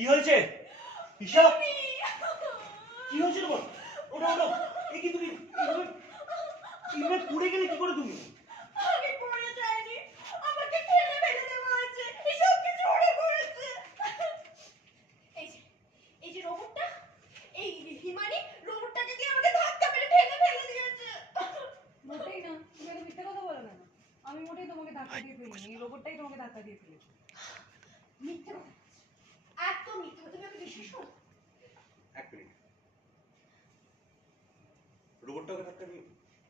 কি হয়েছে? ঈশা? কি হয়েছে তোমার? ওটা ওটা এ কি তুমি? পড়ে গেলে কি করে তুমি? আমি পড়ে যাইনি। আমাকে ঠেলে ফেলে দেওয়া হয়েছে। এসব কিছু ওরা করেছে। এই যে এই যে রোবটটা এই হিমানি রোবটটাকে দিয়ে আমাকে ধাক্কা মেরে ঠেলে ফেলে দিয়েছে। মোটেই না। তুমি মিথ্যে কথা বলো না। আমি মোটেই তোমাকে ধাক্কা দিয়ে ফেলিনি। এই রোবটটাই তোমাকে ধাক্কা দিয়ে ফেলেছে। মিথ্যে কথা। এত মিথ্যে তুমি আমাকে বিশ্বাস করো। এক মিনিট। রোবটটাকে ধাক্কা দিয়ে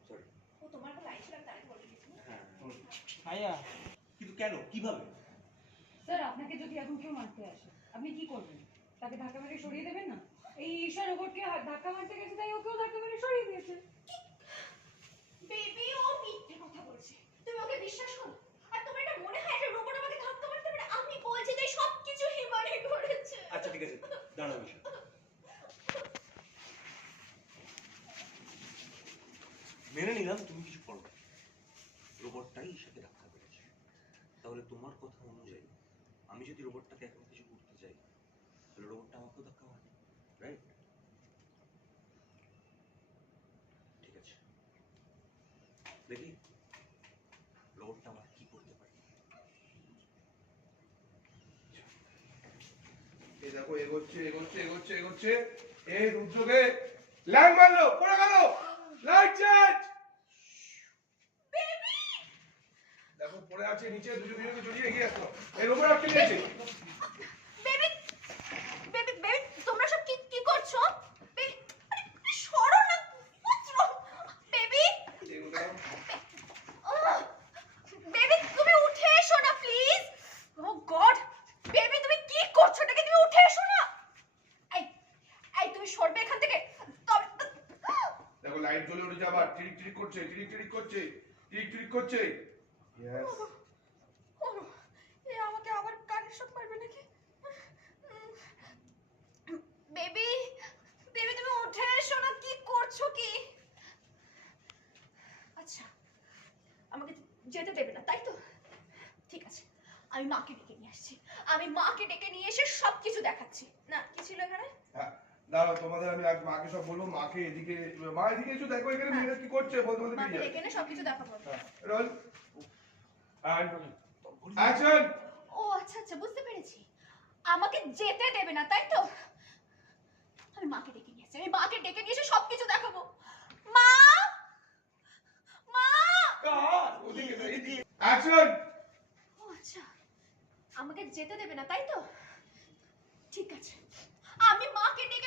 সরি ও তোমার তো তাই বলে দিয়েছি হ্যাঁ। ভাইয়া। কিন্তু কেন? কীভাবে? স্যার আপনাকে যদি এখন কেউ মারতে আসে আপনি কি করবেন? তাকে ধাক্কা মেরে সরিয়ে দেবেন না? এই ঈশা রোবটকে ধাক্কা মারতে গেছে তাই ওকেও ধাক্কা মেরে সরিয়ে দিয়েছে। বেবি ও মিথ্যে কথা বলছে তুমি ওকে বিশ্বাস করো আর তোমার এটা মনে হয় একটা রোবট আমাকে ধাক্কা মারতে পারে আমি বলছি যে সব কিছু হিমানি আছে দাঁড়াও ঈশা মেনে নিলাম, তুমি কিছু করো রোবটটাই ঈশাকে ধাক্কা মেরেছে তাহলে তোমার কথা অনুযায়ী, আমি যদি রোবটটাকে এখন কিছু করতে চাই, তাহলে রোবটটা আমাকেও ধাক্কা মারবে রাইট ঠিক আছে। দেখি, রোবটটা আমার কি করতে পারে এই দেখো, এগোচ্ছে এগোচ্ছে এগোচ্ছে এগোচ্ছে। এই রুদ্রকে ল্যান্ড মারলো, পড়ে গেল। লাইট চার্জ দেখো, পড়ে আছে, নিচে দুজন দুজনকে জড়িয়ে এগিয়ে আসলো। এর উপর আটকে দিয়েছে বেবি বেবি বেবি তোমরা সব কি কি করছ বেবি আরে সরো না পুত্র বেবি বেবি তুমি উঠে এসো না প্লিজ ও গড বেবি তুমি কি করছ নাকি তুমি উঠে এসো না এই এই তুমি সরবে এখান থেকে তবে দেখো লাইট জ্বলে উঠেছে আবার টিরিক টিরিক করছে টিরিক টিরিক করছে টিরিক টিরিক করছে। ইয়েস এ আমাকে আবার কানের শট মারবে নাকি? বেবি বেবি তুমি উঠে এসো না কি করছ কি? আচ্ছা আমাকে যেতে দেবে না তাই তো? ঠিক আছে আমি মাকে ডেকে নিয়ে আসছি। আমি মাকে ডেকে নিয়ে এসে সবকিছু দেখাচ্ছি। না কি ছিল এখানে? হ্যাঁ দাঁড়াও তোমাদের আমি আজ মাকে সব বলব মাকে এদিকে মা এদিকে এসো দেখো এখানে মেয়েরা কি করছে বলতে বলতে মাকে বেরিয়ে ডেকে এনে সবকিছু দেখাবো। হ্যাঁ রোল। অ্যান্ড অ্যাকশন ও আচ্ছা আচ্ছা বুঝতে পেরেছি। আমাকে যেতে দেবে না তাই তো? আমি মাকে ডেকে নিয়ে আসছি আমি মাকে ডেকে নিয়ে এসে সবকিছু দেখাবো। মা! মা! অ্যাকশন ও আচ্ছা আমাকে যেতে দেবে না তাই তো? ঠিক আছে আমি মাকে ডেকে